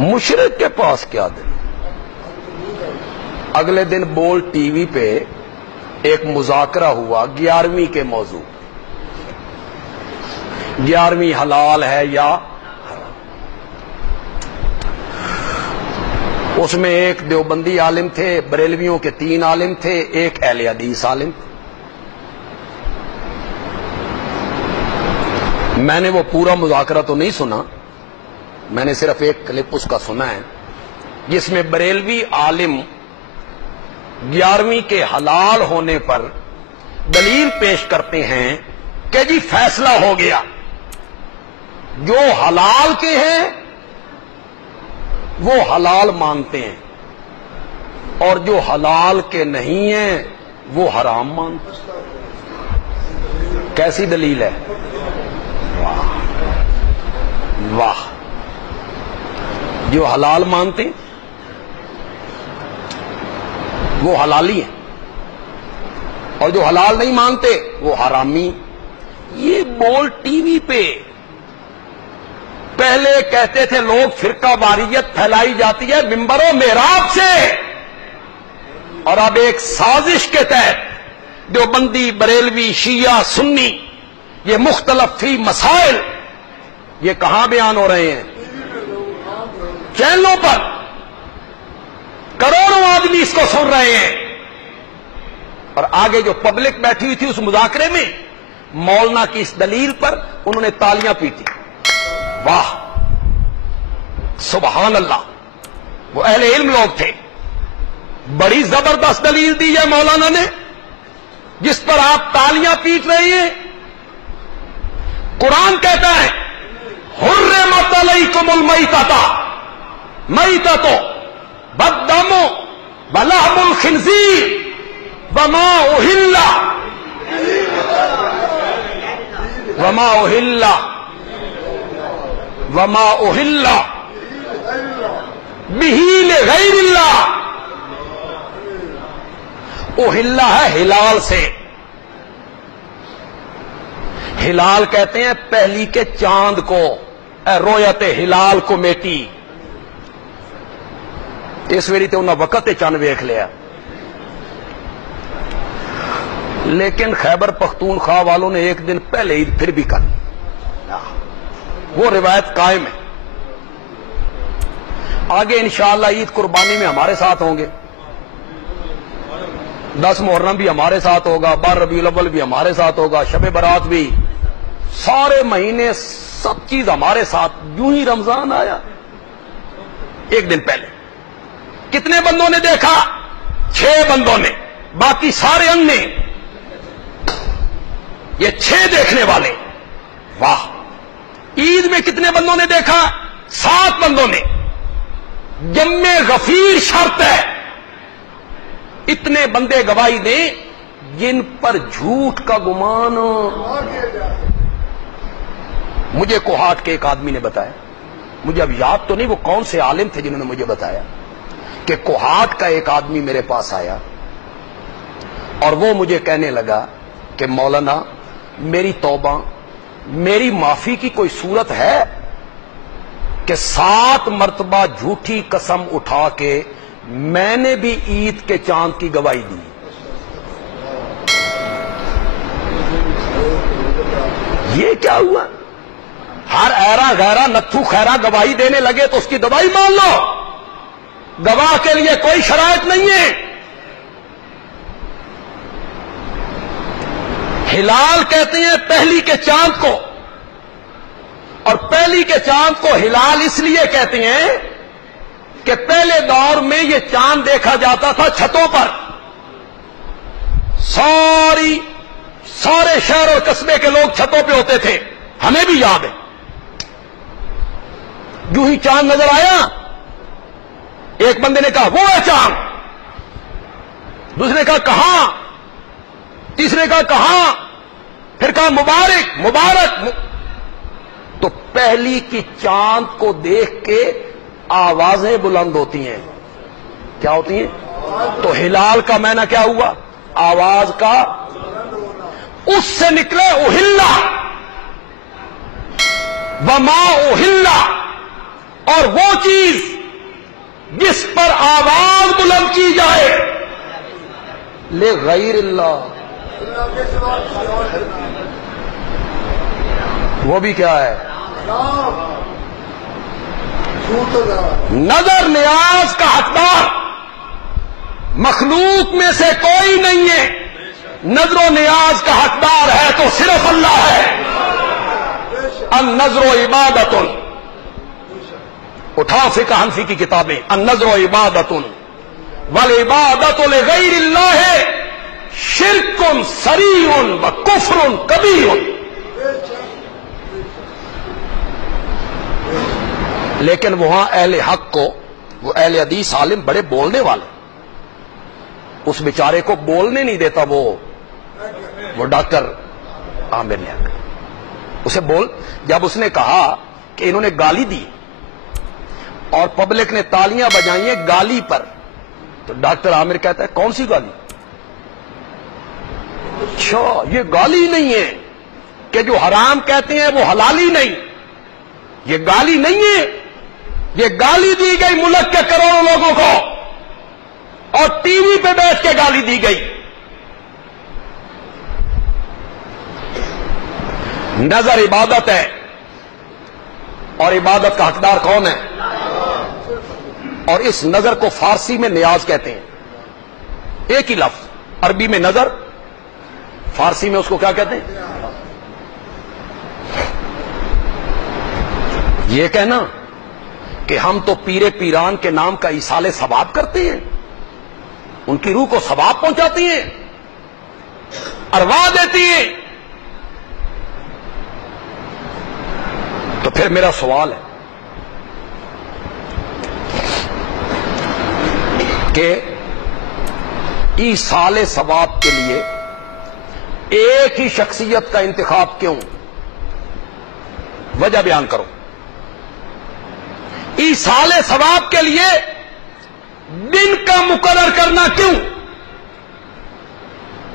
مشرک کے پاس کیا دل؟ اگلے دن بول ٹی وی پہ ایک مذاکرہ ہوا 11ویں کے موضوع، 11ویں حلال ہے یا حرام۔ اس میں ایک دیوبندی عالم تھے، بریلویوں کے 3 عالم تھے، ایک اہل حدیث عالم تھے۔ میں نے وہ پورا مذاکرہ تو نہیں سنا، میں نے صرف ایک کلپ اس کا سنا ہے، جس میں بریلوی عالم 11ویں کے حلال ہونے پر دلیل پیش کرتے ہیں کہ جی فیصلہ ہو گیا، جو حلال کے ہیں وہ حلال مانتے ہیں اور جو حلال کے نہیں ہیں وہ حرام مانتے ہیں۔ کیسی دلیل ہے؟ واہ واہ! جو حلال مانتے ہیں وہ حلالی ہیں اور جو حلال نہیں مانتے وہ حرامی۔ یہ بول ٹی وی پہ پہلے کہتے تھے لوگ فرقہ واریت پھیلائی جاتی ہے ممبر و محراب سے، اور اب ایک سازش کے تحت دیوبندی، بریلوی، شیعہ، سنی، یہ مختلف فی مسائل یہ کہاں بیان ہو رہے ہیں؟ چینلوں پر کروڑوں آدمی اس کو سن رہے ہیں، اور آگے جو پبلک بیٹھی ہوئی تھی اس مذاکرے میں مولانا کی اس دلیل پر انہوں نے تالیاں پیٹی۔ واہ سبحان اللہ! وہ اہل علم لوگ تھے، بڑی زبردست دلیل دی ہے مولانا نے، جس پر آپ تالیاں پیٹ رہے ہیں۔ قرآن کہتا ہے حرمت علیکم المیتۃ، میتۃ والدم ولحم الخنزیر وما اہل بہ لغیر اللہ۔ اہل ہے ہلال سے، ہلال کہتے ہیں پہلی کے چاند کو، رویت ہلال کمیٹی۔ اس ویری تو انہوں نے وقت چند ویکھ لیا، لیکن خیبر پختونخوا والوں نے ایک دن پہلے عید پھر بھی کر لی، وہ روایت قائم ہے۔ آگے انشاءاللہ عید قربانی میں ہمارے ساتھ ہوں گے، 10 محرم بھی ہمارے ساتھ ہوگا، 12 ربیع الاول بھی ہمارے ساتھ ہوگا، شب برات بھی، سارے مہینے سب چیز ہمارے ساتھ۔ یوں ہی رمضان آیا ایک دن پہلے، کتنے بندوں نے دیکھا؟ 6 بندوں نے، باقی سارے انگ نے، یہ 6 دیکھنے والے۔ واہ! عید میں کتنے بندوں نے دیکھا؟ 7 بندوں نے۔ جمع غفیر شرط ہے، اتنے بندے گواہی دیں جن پر جھوٹ کا گمان۔ مجھے کوہاٹ کے ایک آدمی نے بتایا، مجھے اب یاد تو نہیں وہ کون سے عالم تھے جنہوں نے مجھے بتایا کہ کوہاٹ کا ایک آدمی میرے پاس آیا اور وہ مجھے کہنے لگا کہ مولانا میری توبہ، میری معافی کی کوئی صورت ہے کہ 7 مرتبہ جھوٹی قسم اٹھا کے میں نے بھی عید کے چاند کی گواہی دی؟ یہ کیا ہوا؟ ہر ایرا غیرہ نتھو خیرہ گواہی دینے لگے تو اس کی گواہی مان لو، گواہ کے لیے کوئی شرائط نہیں ہے۔ ہلال کہتے ہیں پہلی کے چاند کو، اور پہلی کے چاند کو ہلال اس لیے کہتے ہیں کہ پہلے دور میں یہ چاند دیکھا جاتا تھا چھتوں پر، سارے شہر اور قصبے کے لوگ چھتوں پہ ہوتے تھے، ہمیں بھی یاد ہے۔ یوں ہی چاند نظر آیا، ایک بندے نے کہا وہ ہے چاند، دوسرے نے کہا کہاں، تیسرے نے کہا کہاں، پھر کہا مبارک مبارک۔ تو پہلی کی چاند کو دیکھ کے آوازیں بلند ہوتی ہیں، کیا ہوتی ہیں؟ تو ہلال کا معنی کیا ہوا؟ آواز کا، اس سے نکلے اہلا وما اہلا، اور وہ چیز جس پر آواز بلند کی جائے لغیر اللہ، وہ بھی کیا ہے؟ نظر نیاز کا حقدار مخلوق میں سے کوئی نہیں ہے، نظر و نیاز کا حقدار ہے تو صرف اللہ ہے۔ النظر و عبادت، اٹھا فقہ حنفی کی کتابیں، النظر و عبادت والعبادت لغیر اللہ شرک صریح و کفر کبیر۔ لیکن وہاں اہل حق کو، وہ اہل حدیث عالم بڑے بولنے والے، اس بیچارے کو بولنے نہیں دیتا وہ ڈاکٹر عامر نے اسے جب اس نے کہا کہ انہوں نے گالی دی اور پبلک نے تالیاں بجائی ہیں گالی پر، تو ڈاکٹر عامر کہتا ہے کون سی گالی؟ اچھا یہ گالی نہیں ہے کہ جو حرام کہتے ہیں وہ حلال ہی نہیں، یہ گالی نہیں ہے، یہ گالی دی گئی ملک کے کروڑوں لوگوں کو، اور ٹی وی پہ بیٹھ کے گالی دی گئی۔ نظر عبادت ہے، اور عبادت کا حقدار کون ہے؟ اور اس نظر کو فارسی میں نیاز کہتے ہیں، ایک ہی لفظ، عربی میں نظر، فارسی میں اس کو کیا کہتے ہیں؟ یہ کہنا کہ ہم تو پیر پیران کے نام کا ایصال ثواب کرتے ہیں، ان کی روح کو ثواب پہنچاتی ہیں، ارواح دیتی ہیں، تو پھر میرا سوال ہے کہ ایصال ثواب کے لیے ایک ہی شخصیت کا انتخاب کیوں؟ وجہ بیان کرو۔ ایصال ثواب کے لیے دن کا مقرر کرنا کیوں؟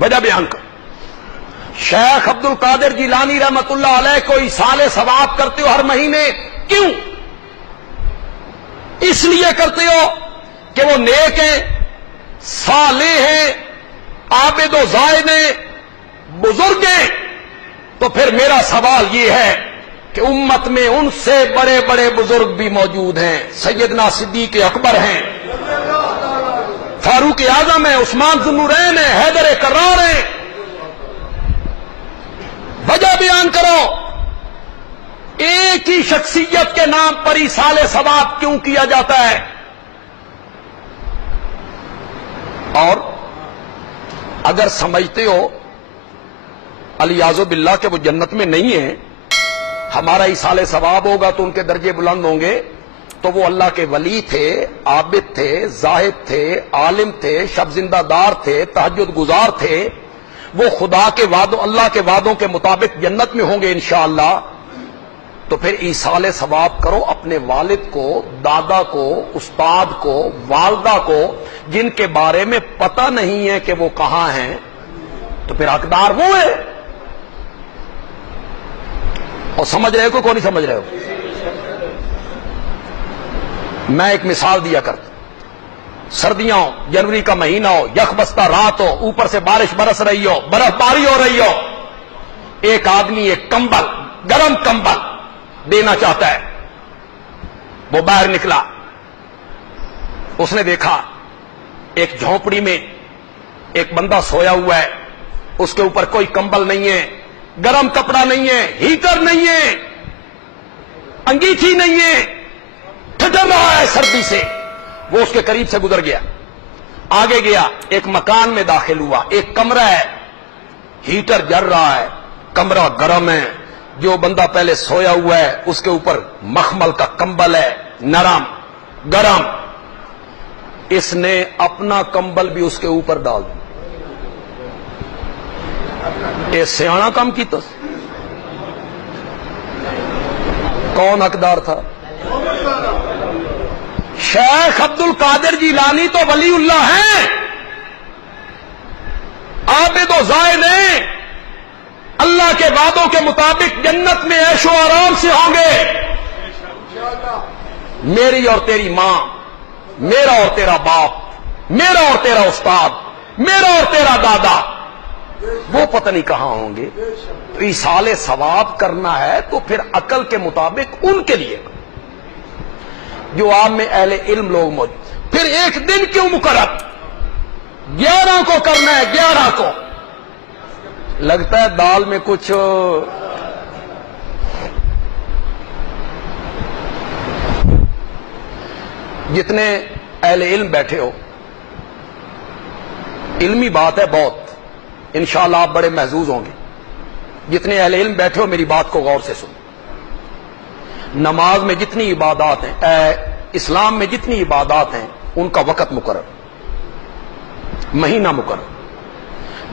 وجہ بیان کرو۔ شیخ عبد القادر جیلانی رحمت اللہ علیہ کو ایصال ثواب کرتے ہو ہر مہینے، کیوں؟ اس لیے کرتے ہو کہ وہ نیک ہیں، صالح ہیں، عابد و زاہد ہیں، بزرگ ہیں۔ تو پھر میرا سوال یہ ہے کہ امت میں ان سے بڑے بڑے بزرگ بھی موجود ہیں، سیدنا صدیق اکبر ہیں، فاروق اعظم ہیں، عثمان ذو النورین ہیں، حیدر کرار ہیں۔ وجہ بیان کرو، ایک ہی شخصیت کے نام پر ایصال ثواب کیوں کیا جاتا ہے؟ اور اگر سمجھتے ہو الیاذ باللہ کہ وہ جنت میں نہیں ہیں، ہمارا ایصال ثواب ہوگا تو ان کے درجے بلند ہوں گے، تو وہ اللہ کے ولی تھے، عابد تھے، زاہد تھے، عالم تھے، شب زندہ دار تھے، تہجد گزار تھے، وہ خدا کے وعدوں، اللہ کے وعدوں کے مطابق جنت میں ہوں گے انشاءاللہ۔ تو پھر ایصال ثواب کرو اپنے والد کو، دادا کو، استاد کو، والدہ کو، جن کے بارے میں پتہ نہیں ہے کہ وہ کہاں ہیں، تو پھر حقدار وہ ہے۔ اور سمجھ رہے ہو کہ نہیں سمجھ رہے ہو؟ میں ایک مثال دیا کرتا، سردیاں ہو، جنوری کا مہینہ ہو، یخ بستہ رات ہو، اوپر سے بارش برس رہی ہو، برف باری ہو رہی ہو، ایک آدمی ایک کمبل، گرم کمبل دینا چاہتا ہے، وہ باہر نکلا، اس نے دیکھا ایک جھونپڑی میں ایک بندہ سویا ہوا ہے، اس کے اوپر کوئی کمبل نہیں ہے، گرم کپڑا نہیں ہے، ہیٹر نہیں ہے، انگیٹھی نہیں ہے، ٹھٹر رہا ہے سردی سے۔ وہ اس کے قریب سے گزر گیا، آگے گیا، ایک مکان میں داخل ہوا، ایک کمرہ ہے، ہیٹر جل رہا ہے، کمرہ گرم ہے، جو بندہ پہلے سویا ہوا ہے اس کے اوپر مخمل کا کمبل ہے، نرم گرم، اس نے اپنا کمبل بھی اس کے اوپر ڈال دیا۔ یہ سیاںا کام کی تو کون حقدار تھا؟ شیخ عبد القادر جیلانی تو ولی اللہ ہیں، عابد و زاہد ہیں، اللہ کے وعدوں کے مطابق جنت میں عیش و آرام سے ہوں گے، میری اور تیری ماں، میرا اور تیرا باپ، میرا اور تیرا استاد، میرا اور تیرا دادا، وہ پتہ نہیں کہاں ہوں گے. تو ایصال ثواب کرنا ہے تو پھر عقل کے مطابق ان کے لیے جو آپ میں اہل علم لوگ موجود. پھر ایک دن کیوں مقرر؟ 11 کو کرنا ہے. 11 کو لگتا ہے دال میں کچھ جتنے اہل علم بیٹھے ہو، علمی بات ہے بہت، انشاءاللہ آپ بڑے محظوظ ہوں گے. جتنے اہل علم بیٹھے ہو میری بات کو غور سے سنو. نماز میں جتنی عبادات ہیں، اسلام میں جتنی عبادات ہیں، ان کا وقت مقرر، مہینہ مقرر.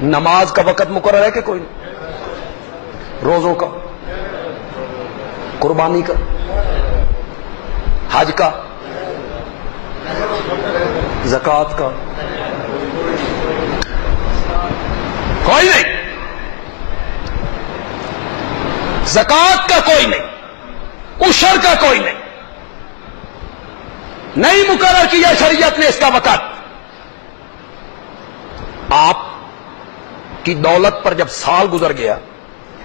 نماز کا وقت مقرر ہے کہ کوئی نہیں؟ روزوں کا، قربانی کا، حج کا، زکوٰۃ کا، کوئی نہیں. زکوٰۃ کا کوئی نہیں، عشر کا کوئی نہیں. نہیں مقرر کیا شریعت نے اس کا وقت. آپ کی دولت پر جب سال گزر گیا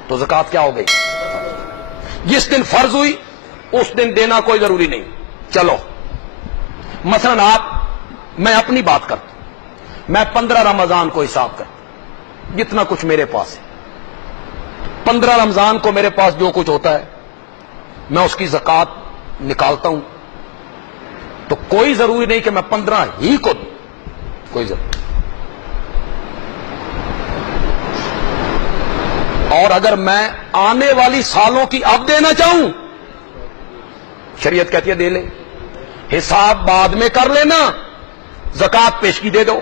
تو زکوٰۃ کیا ہو گئی؟ جس دن فرض ہوئی اس دن دینا کوئی ضروری نہیں. چلو مثلا میں اپنی بات کرتا ہوں، میں 15 رمضان کو حساب کرتا ہوں، جتنا کچھ میرے پاس ہے 15 رمضان کو میرے پاس جو کچھ ہوتا ہے میں اس کی زکوٰۃ نکالتا ہوں. تو کوئی ضروری نہیں کہ میں 15 ہی کو دوں، کوئی ضروری. اور اگر میں آنے والی سالوں کی اب دینا چاہوں، شریعت کہتی ہے دے لے، حساب بعد میں کر لینا، زکوٰۃ پیشگی دے دو.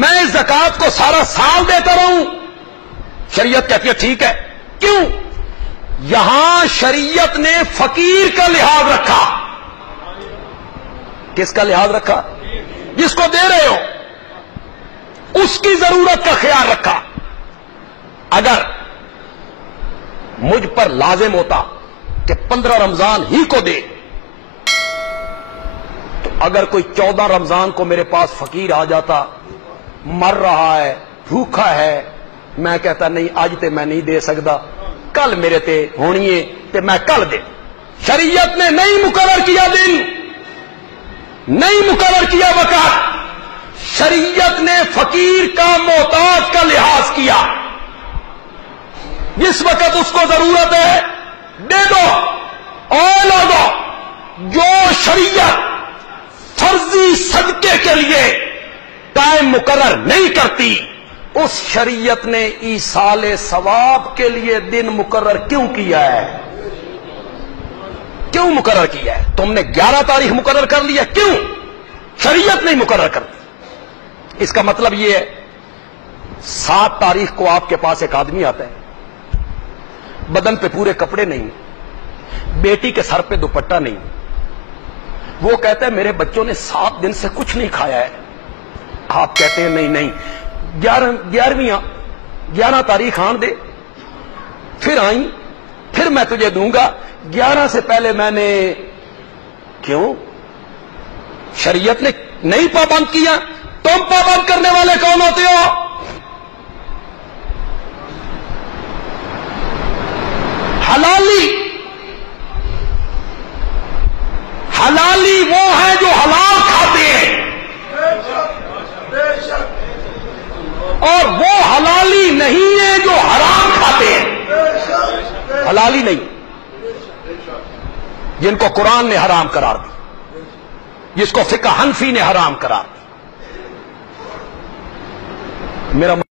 میں زکوٰۃ کو سارا سال دیتا رہوں، شریعت کہتی ہے ٹھیک ہے. کیوں؟ یہاں شریعت نے فقیر کا لحاظ رکھا. کس کا لحاظ رکھا؟ جس کو دے رہے ہو اس کی ضرورت کا خیال رکھا. اگر مجھ پر لازم ہوتا کہ 15 رمضان ہی کو دے، تو اگر کوئی 14 رمضان کو میرے پاس فقیر آ جاتا، مر رہا ہے، بھوکا ہے، میں کہتا نہیں آج تے میں نہیں دے سکتا، کل میرے تے ہونی ہے تے میں کل دے. شریعت نے نہیں مقرر کیا دن، نہیں مقرر کیا وقت. شریعت نے فقیر کا، محتاج کا لحاظ کیا. جس وقت اس کو ضرورت ہے دے دو. اور لوگوں، جو شریعت فرضی صدقے کے لیے ٹائم مقرر نہیں کرتی، اس شریعت نے ایصال ثواب کے لیے دن مقرر کیوں کیا ہے؟ کیوں مقرر کیا ہے؟ تم نے 11 تاریخ مقرر کر لیا، کیوں؟ شریعت نہیں مقرر کرتی. اس کا مطلب یہ ہے 7 تاریخ کو آپ کے پاس ایک آدمی آتا ہے، بدن پہ پورے کپڑے نہیں، بیٹی کے سر پہ دوپٹہ نہیں، وہ کہتا ہے میرے بچوں نے 7 دن سے کچھ نہیں کھایا ہے. آپ کہتے ہیں نہیں نہیں 11 تاریخ آن دے، پھر آئیں، پھر میں تجھے دوں گا. 11 سے پہلے میں نے کیوں؟ شریعت نے نہیں پابند کیا. تم پابند کرنے والے کون ہوتے ہو؟ حلالی وہ ہیں جو حلال کھاتے ہیں، اور وہ حلالی نہیں ہے جو حرام کھاتے ہیں. حلالی نہیں جن کو قرآن نے حرام قرار دی، جس کو فقہ حنفی نے حرام قرار دی. میرا